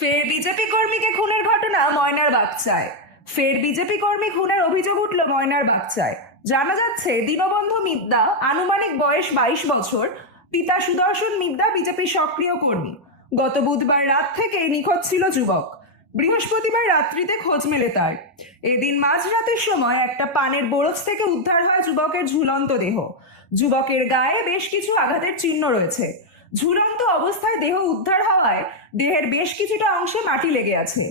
ফের বিজেপি কর্মীকে খুনের ঘটনা ময়নার বাগচায়। ফের বিজেপি কর্মী খুনের অভিযোগ উঠল ময়নার বাগচায়। জানা যাচ্ছে, দীনবন্ধু মিদ্যা আনুমানিক বয়স বাইশ বছর, পিতা সুদর্শন মিদ্যা বিজেপির সক্রিয় কর্মী। গত বুধবার রাত থেকে নিখোঁজ ছিল যুবক। বৃহস্পতিবার রাত্রিতে খোঁজ মেলে তার। এদিন মাঝরাতের সময় একটা পানের বোরজ থেকে উদ্ধার হয় যুবকের ঝুলন্ত দেহ। যুবকের গায়ে বেশ কিছু আঘাতের চিহ্ন রয়েছে। ঝুলন্ত অবস্থায় দেহ উদ্ধার হওয়ায় দেহের বেশ কিছুটা অংশে মাটি লেগে আছে।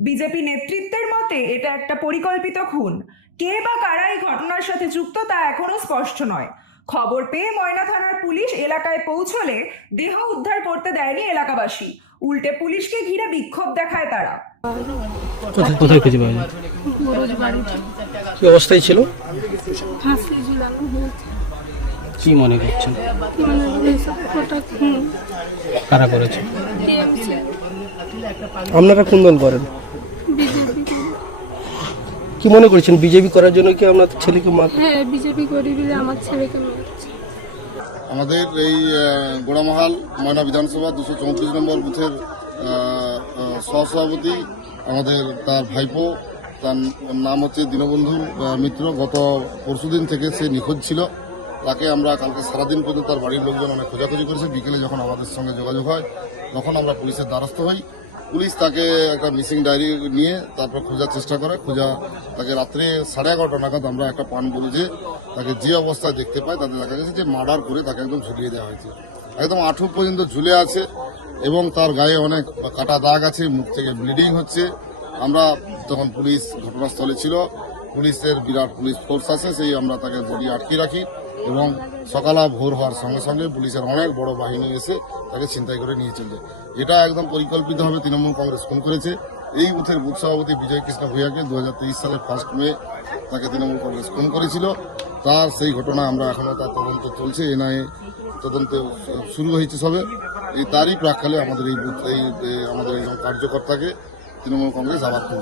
বিজেপি নেতৃত্বের মতে এটা একটা পরিকল্পিত খুন। কে বা কারা এই ঘটনার সাথে যুক্ত তা এখনও স্পষ্ট নয়। খবর পেয়ে ময়না থানার পুলিশ এলাকায় পৌঁছলে দেহ উদ্ধার করতে দেয়নি এলাকাবাসী। উল্টে পুলিশকে ঘিরে বিক্ষোভ দেখায় তারা। কোথায় কোথায় খুঁজে পাওয়া যায়? কি অবস্থায় ছিল? ফাঁসি ঝুলানো হয়েছে। কি মনে করছেন? কারা করেছে? আপনারা কোন দল করেন? বিজেপি কি মনে করছেন? বিজেপি করার জন্য কি আপনার ছেলেকে মার হ্যাঁ বিজেপি করি বলে আমার ছেলেকে মেরেছে আমাদের এই গোড়ামহাল ময়না বিধানসভা দুশো চৌত্রিশ নম্বর বুথের সহসভাপতি আমাদের তার ভাইপো তার নাম হচ্ছে দীনবন্ধু মিত্র। গত পরশুদিন থেকে সে নিখোঁজ ছিল। তাকে আমরা কালকে সারাদিন পর্যন্ত তার বাড়ির লোকজন অনেক খোঁজাখুঁজি করেছে। বিকেলে যখন আমাদের সঙ্গে যোগাযোগ হয়, তখন আমরা পুলিশের দ্বারস্থ হই। পুলিশ তাকে একটা মিসিং ডায়েরি নিয়ে তারপর খোঁজার চেষ্টা করে। খোঁজা তাকে রাত্রে সাড়ে এগারোটা নাগাদ আমরা একটা পান বুঝে তাকে যে অবস্থায় দেখতে পাই তাতে দেখা গেছে যে মার্ডার করে তাকে একদম ঝুলিয়ে দেওয়া হয়েছে। একদম আঠু পর্যন্ত ঝুলে আছে এবং তার গায়ে অনেক কাটা দাগ আছে, মুখ থেকে ব্লিডিং হচ্ছে। আমরা তখন পুলিশ ঘটনাস্থলে ছিল। পুলিশের বিরাট পুলিশ ফোর্স আছে, সেই আমরা তাকে বডি আটকে রাখি। এবং সকালা ভোর হওয়ার সঙ্গে সঙ্গে পুলিশের অনেক বড় বাহিনী এসে তাকে ছিনতাই করে নিয়ে চলে যায় এটা একদম পরিকল্পিতভাবে তৃণমূল কংগ্রেস খুন করেছে। এই বুথের বুথ সভাপতি বিজয় কৃষ্ণ ভূঁইয়াকে দু সালের ফার্স্ট মে তাকে তৃণমূল কংগ্রেস খুন করেছিল। তার সেই ঘটনা আমরা এখনও তার তদন্ত চলছে, এনআইএ তদন্ত শুরু হয়েছে সবে। এই তারই প্রাককালে আমাদের এই বুথ, এই আমাদের একজন কার্যকর্তাকে তৃণমূল কংগ্রেস আবার খুন